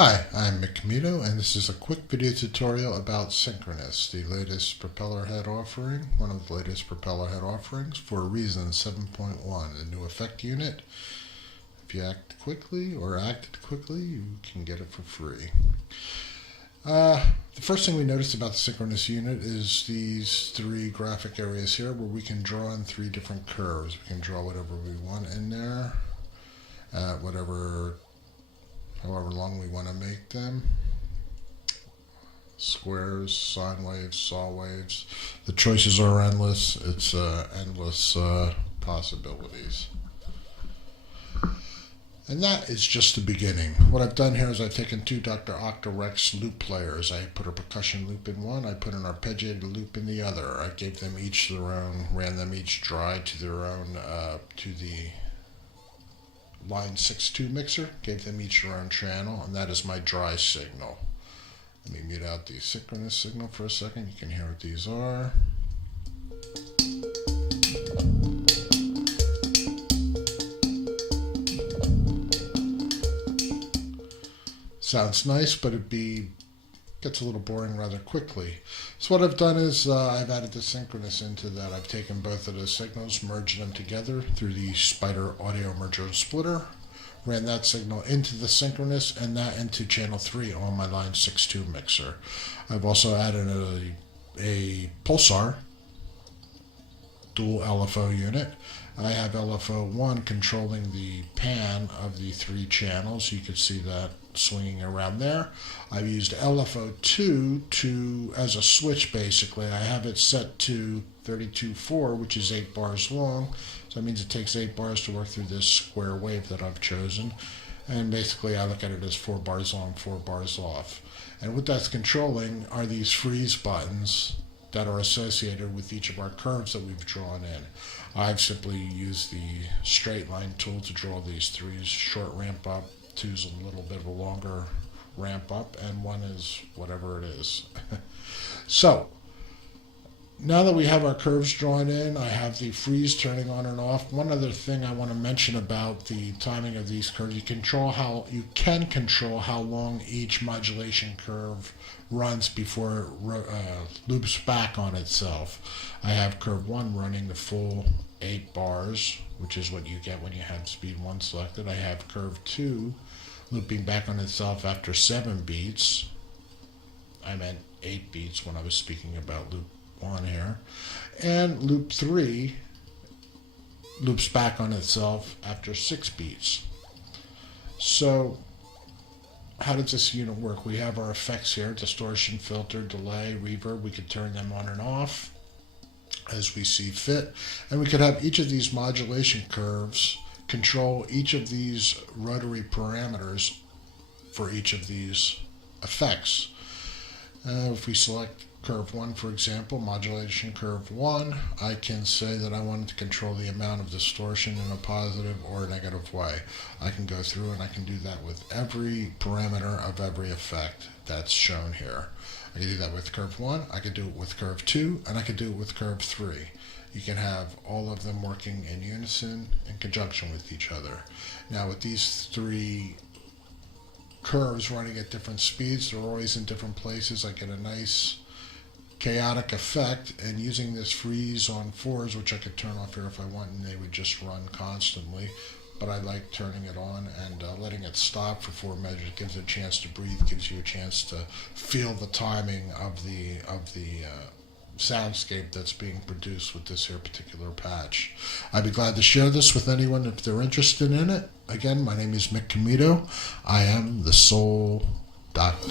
Hi, I'm Mick Camito, and this is a quick video tutorial about Synchronous, the latest propeller head offering, one of the latest propeller head offerings for Reason 7.1, a new effect unit. If you act quickly or acted quickly, you can get it for free. The first thing we noticed about the Synchronous unit is these three graphic areas here where we can draw in three different curves. We can draw whatever we want in there, however long we want to make them. Squares, sine waves, saw waves. The choices are endless. It's endless possibilities. And that is just the beginning. What I've done here is I've taken two Dr. Octarex loop players. I put a percussion loop in one, I put an arpeggiated loop in the other. I gave them each their own, ran them each dry to their own, to the line 6.2 mixer, gave them each their own channel, and that is my dry signal. Let me mute out the synchronous signal for a second. You can hear what these are. Sounds nice, but gets a little boring rather quickly. So what I've done is I've added the synchronous into that. I've taken both of those signals, merged them together through the Spider audio merger and splitter, ran that signal into the synchronous and that into channel 3 on my line 6.2 mixer. I've also added a pulsar dual LFO unit. I have LFO 1 controlling the pan of the three channels. You can see that swinging around there. I've used LFO 2 as a switch basically. I have it set to 32.4, which is 8 bars long. So that means it takes 8 bars to work through this square wave that I've chosen. And basically I look at it as 4 bars on, 4 bars off. And what that's controlling are these freeze buttons that are associated with each of our curves that we've drawn in. I've simply used the straight line tool to draw these three: short ramp up, 2's a little bit of a longer ramp up, and 1 is whatever it is. So now that we have our curves drawn in, I have the freeze turning on and off. One other thing I want to mention about the timing of these curves, you can control how long each modulation curve runs before it loops back on itself. I have curve 1 running the full 8 bars, which is what you get when you have speed 1 selected. I have curve 2 looping back on itself after 7 beats. I meant 8 beats when I was speaking about loop 1 here. And loop 3 loops back on itself after 6 beats. So how does this unit work? We have our effects here: distortion, filter, delay, reverb. We could turn them on and off as we see fit. And we could have each of these modulation curves control each of these rotary parameters for each of these effects. If we select curve 1, for example, modulation curve 1, I can say that I want to control the amount of distortion in a positive or negative way. I can go through and I can do that with every parameter of every effect that's shown here. I can do that with curve 1, I can do it with curve 2, and I can do it with curve 3. You can have all of them working in unison, in conjunction with each other. Now with these three curves running at different speeds, they're always in different places. I get a nice chaotic effect, and using this freeze on 4s, which I could turn off here if I want, and they would just run constantly, but I like turning it on and letting it stop for 4 measures. It gives it a chance to breathe, gives you a chance to feel the timing of the soundscape that's being produced with this here particular patch. I'd be glad to share this with anyone if they're interested in it. Again, my name is Mick Camito. I am the Soul Doctor.